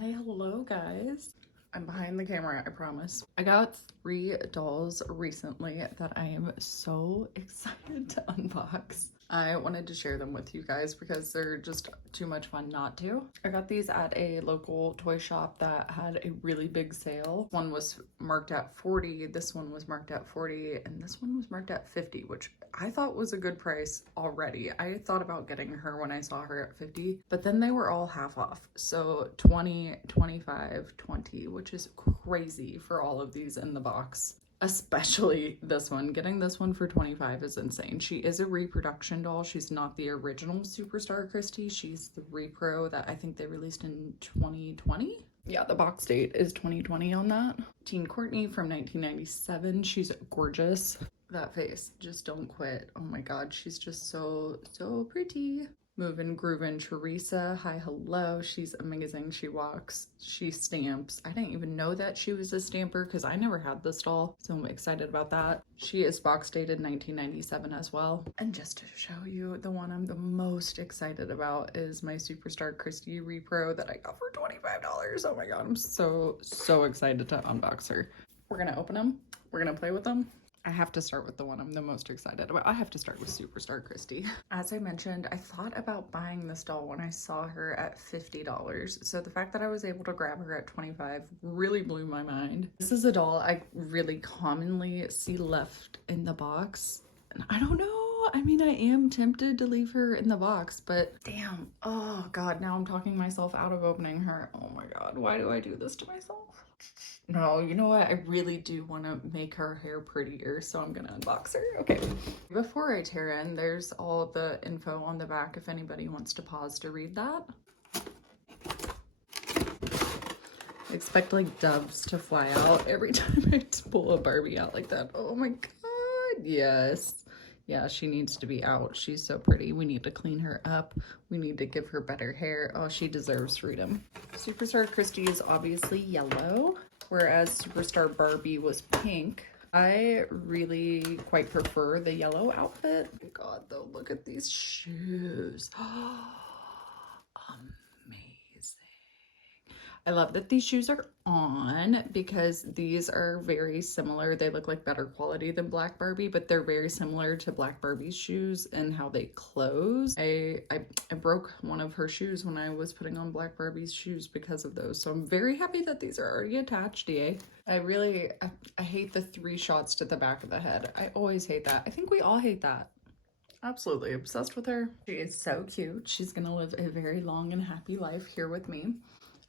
Hi, hello guys. I'm behind the camera, I promise. I got 3 dolls recently that I am so excited to unbox. I wanted to share them with you guys because they're just too much fun not to. I got these at a local toy shop that had a really big sale. One was marked at 40, this one was marked at 40, and this one was marked at 50, which I thought was a good price already. I thought about getting her when I saw her at 50, but then they were all half off. So 20, 25, 20, which is crazy for all of these in the box. Especially this one. Getting this one for 25 is insane. She is a reproduction doll. She's not the original Superstar Christie. She's the repro that I think they released in 2020. Yeah, the box date is 2020 on that. Teen Courtney from 1997. She's gorgeous. That face, just don't quit. Oh my god, she's just so pretty. Movin Groovin Teresa, hi, hello. She's amazing. She walks, she stamps. I didn't even know that she was a stamper because I never had this doll, so I'm excited about that. She is box dated 1997 as well. And just to show you, the one I'm the most excited about is my Superstar Christie Repro that I got for $25. Oh my god, I'm so excited to unbox her. We're gonna open them, we're gonna play with them. I have to start with the one I'm the most excited about. I have to start with Superstar Christie. As I mentioned, I thought about buying this doll when I saw her at $50. So the fact that I was able to grab her at 25 really blew my mind. This is a doll I really commonly see left in the box. And I don't know. I mean, I am tempted to leave her in the box, but damn. Oh god, now I'm talking myself out of opening her. Oh my god, why do I do this to myself? No, you know what? I really do want to make her hair prettier, so I'm gonna unbox her. Okay. Before I tear in, there's all the info on the back if anybody wants to pause to read that. I expect like doves to fly out every time I pull a Barbie out like that. Oh my god, yes. Yeah, she needs to be out. She's so pretty. We need to clean her up. We need to give her better hair. Oh, she deserves freedom. Superstar Christie is obviously yellow, whereas Superstar Barbie was pink. I really quite prefer the yellow outfit. Oh my god, though, look at these shoes. I love that these shoes are on because these are very similar. They look like better quality than Black Barbie, but they're very similar to Black Barbie's shoes and how they close. I broke one of her shoes when I was putting on Black Barbie's shoes because of those. So I'm very happy that these are already attached, yay. I hate the 3 shots to the back of the head. I always hate that. I think we all hate that. Absolutely obsessed with her. She is so cute. She's gonna live a very long and happy life here with me.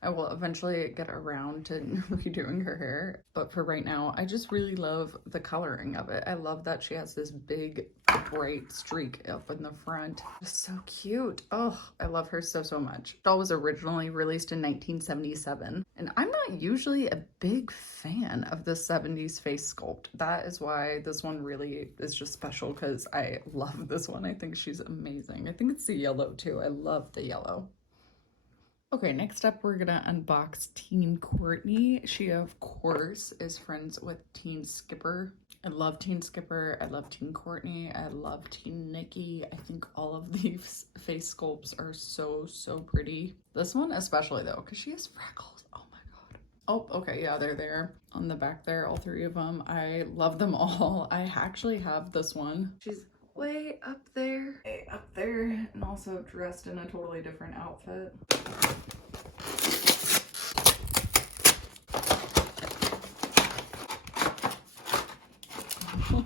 I will eventually get around to redoing her hair, but for right now, I just really love the coloring of it. I love that she has this big, bright streak up in the front. It's so cute. Oh, I love her so much. The doll was originally released in 1977, and I'm not usually a big fan of the 70s face sculpt. That is why this one really is just special because I love this one. I think she's amazing. I think it's the yellow too. I love the yellow. Okay, next up we're gonna unbox Teen Courtney. She, of course, is friends with Teen Skipper. I love Teen Skipper, I love Teen Courtney, I love Teen Nikki. I think all of these face sculpts are so pretty. This one especially though, because she has freckles. Oh my god. Oh, okay, yeah, they're there on the back there, all 3 of them. I love them all. I actually have this one. She's way up there, and also dressed in a totally different outfit.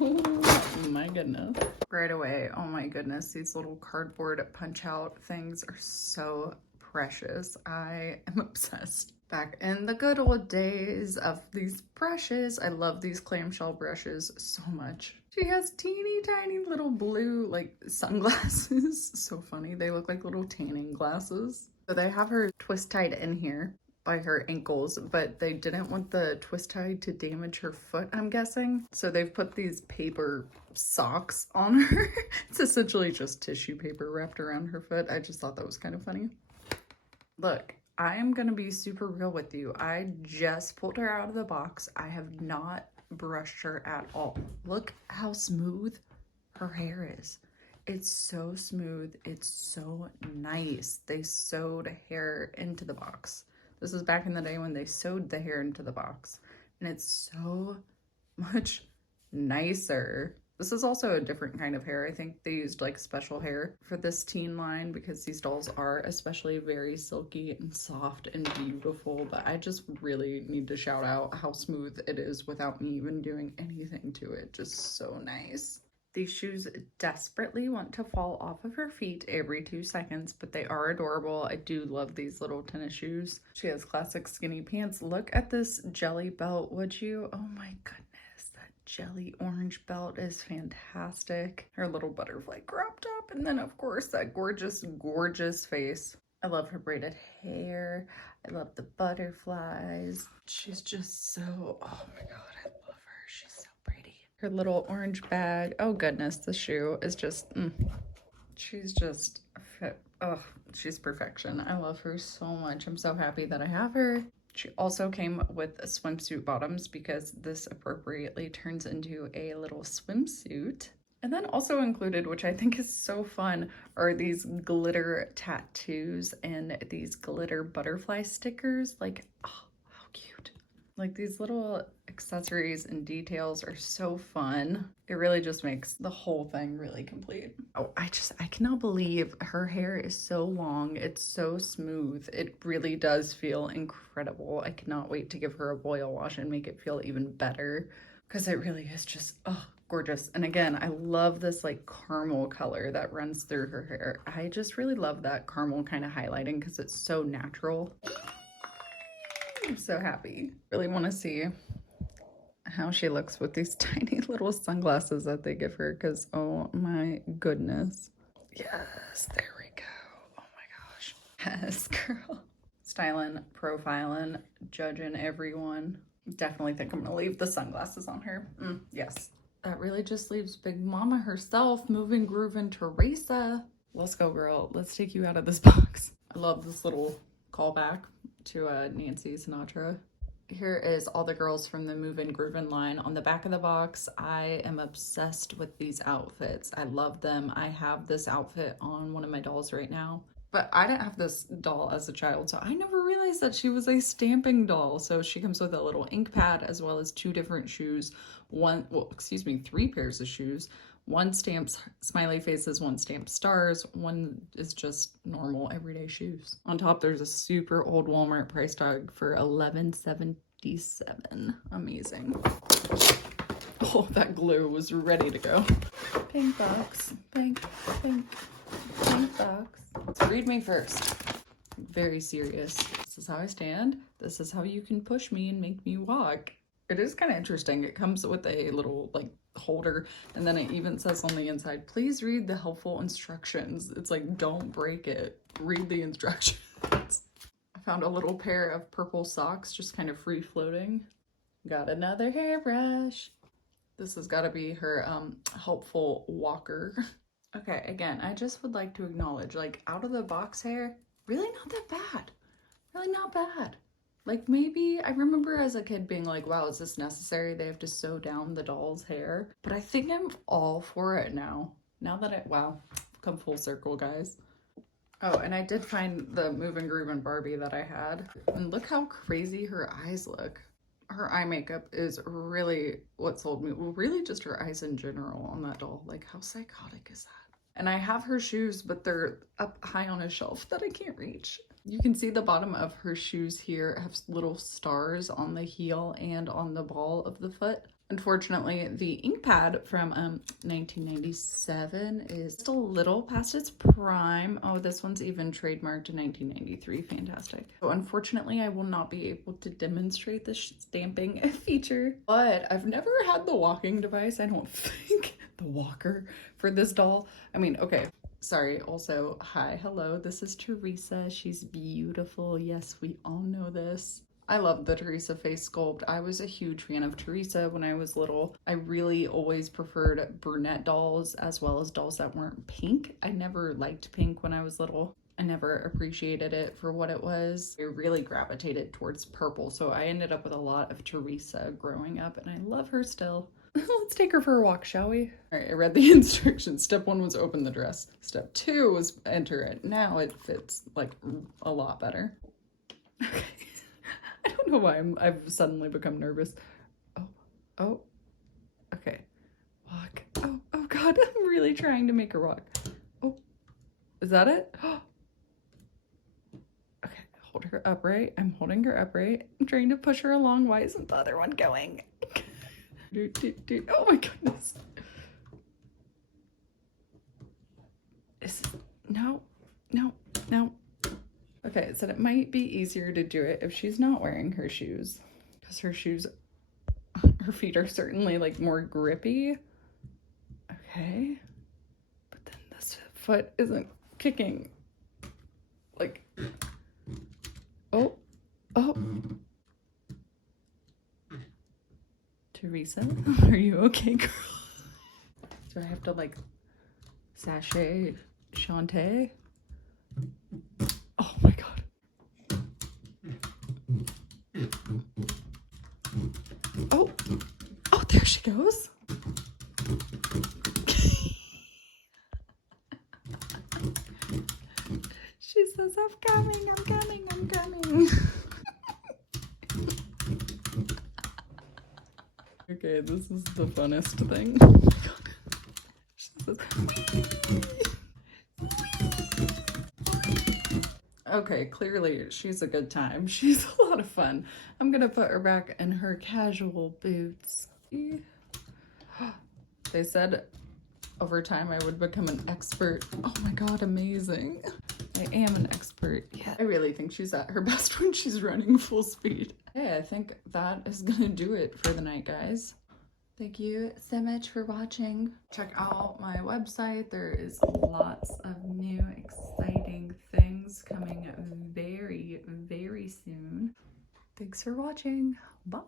Oh my goodness. Right away, oh my goodness, these little cardboard punch out things are so precious. I am obsessed. Back in the good old days of these brushes, I love these clamshell brushes so much. She has teeny tiny little blue like sunglasses. So funny. They look like little tanning glasses. So they have her twist tied in here by her ankles, but they didn't want the twist tie to damage her foot, I'm guessing. So they've put these paper socks on her. It's essentially just tissue paper wrapped around her foot. I just thought that was kind of funny. Look, I am gonna be super real with you. I just pulled her out of the box. I have not brushed her at all. Look how smooth her hair is. It's so smooth. It's so nice. They sewed hair into the box. This was back in the day when they sewed the hair into the box, and it's so much nicer. This is also a different kind of hair. I think they used like special hair for this teen line because these dolls are especially very silky and soft and beautiful, but I just really need to shout out how smooth it is without me even doing anything to it. Just so nice. These shoes desperately want to fall off of her feet every 2 seconds, but they are adorable. I do love these little tennis shoes. She has classic skinny pants. Look at this jelly belt, would you? Oh my goodness. Jelly orange belt is fantastic. Her little butterfly crop top, and then of course that gorgeous, gorgeous face. I love her braided hair. I love the butterflies. She's just so, oh my god, I love her. She's so pretty. Her little orange bag. Oh goodness, the shoe is just, she's just fit. Oh, she's perfection. I love her so much. I'm so happy that I have her. She also came with swimsuit bottoms because this appropriately turns into a little swimsuit. And then also included, which I think is so fun, are these glitter tattoos and these glitter butterfly stickers. Like, oh, how cute. Like these little accessories and details are so fun. It really just makes the whole thing really complete. Oh, I cannot believe her hair is so long. It's so smooth. It really does feel incredible. I cannot wait to give her a boil wash and make it feel even better because it really is just, oh, gorgeous. And again, I love this like caramel color that runs through her hair. I just really love that caramel kind of highlighting because it's so natural. I'm so happy. Really want to see how she looks with these tiny little sunglasses that they give her because oh my goodness. Yes, there we go. Oh my gosh. Yes, girl. Styling, profiling, judging everyone. Definitely think I'm gonna leave the sunglasses on her. Yes. That really just leaves Big Mama herself, Movin Groovin Teresa. Let's go, girl. Let's take you out of this box. I love this little callback to Nancy Sinatra. Here is all the girls from the Movin Groovin line. On the back of the box, I am obsessed with these outfits. I love them. I have this outfit on one of my dolls right now. But I didn't have this doll as a child, so I never realized that she was a stamping doll. So she comes with a little ink pad as well as 2 different shoes. 3 pairs of shoes. 1 stamps smiley faces, 1 stamps stars, 1 is just normal everyday shoes. On top, there's a super old Walmart price tag for $11.77. Amazing. Oh, that glue was ready to go. Pink box, pink box. So read me first. Very serious. This is how I stand. This is how you can push me and make me walk. It is kind of interesting. It comes with a little like holder, and then it even says on the inside, please read the helpful instructions. It's like, don't break it. Read the instructions. I found a little pair of purple socks just kind of free floating. Got another hairbrush. This has got to be her helpful walker. Okay, again, I just would like to acknowledge, like, out of the box hair, really not that bad. Really not bad. Like, maybe, I remember as a kid being like, wow, is this necessary? They have to sew down the doll's hair. But I think I'm all for it now. Now that wow, I've come full circle, guys. Oh, and I did find the Movin Groovin Barbie that I had. And look how crazy her eyes look. Her eye makeup is really what sold me. Well, really just her eyes in general on that doll. Like, how psychotic is that? And I have her shoes, but they're up high on a shelf that I can't reach. You can see the bottom of her shoes here have little stars on the heel and on the ball of the foot. Unfortunately, the ink pad from 1997 is just a little past its prime. Oh, this one's even trademarked in 1993. Fantastic. So unfortunately, I will not be able to demonstrate the stamping feature, but I've never had the walking device, I don't think. The walker for this doll. I mean, okay. Sorry, also, hi, hello, this is Teresa. She's beautiful. Yes, we all know this. I love the Teresa face sculpt. I was a huge fan of Teresa when I was little. I really always preferred brunette dolls as well as dolls that weren't pink. I never liked pink when I was little. I never appreciated it for what it was. I really gravitated towards purple, so I ended up with a lot of Teresa growing up, and I love her still. Let's take her for a walk, shall we? All right, I read the instructions. Step 1 was open the dress. Step 2 was enter it. Now it fits like a lot better. Okay. don't know why I've suddenly become nervous. Oh, okay. Walk. Oh God, I'm really trying to make her walk. Oh, is that it? Okay, hold her upright. I'm holding her upright. I'm trying to push her along. Why isn't the other one going? Oh my goodness. No. Okay, it said it might be easier to do it if she's not wearing her shoes. Because her feet are certainly like more grippy. Okay. But then this foot isn't kicking. Like, oh. Teresa, are you okay, girl? Do I have to like sashay Shantae? Oh my God. Oh, there she goes. She says, I'm coming. Okay, this is the funnest thing. Oh my God. She says, okay, clearly she's a good time. She's a lot of fun. I'm gonna put her back in her casual boots. They said over time I would become an expert. Oh my God, amazing. I am an expert. Yeah, I really think she's at her best when she's running full speed. Okay, I think that is gonna do it for the night, guys. Thank you so much for watching. Check out my website. There is lots of new exciting things coming very, very soon. Thanks for watching. Bye.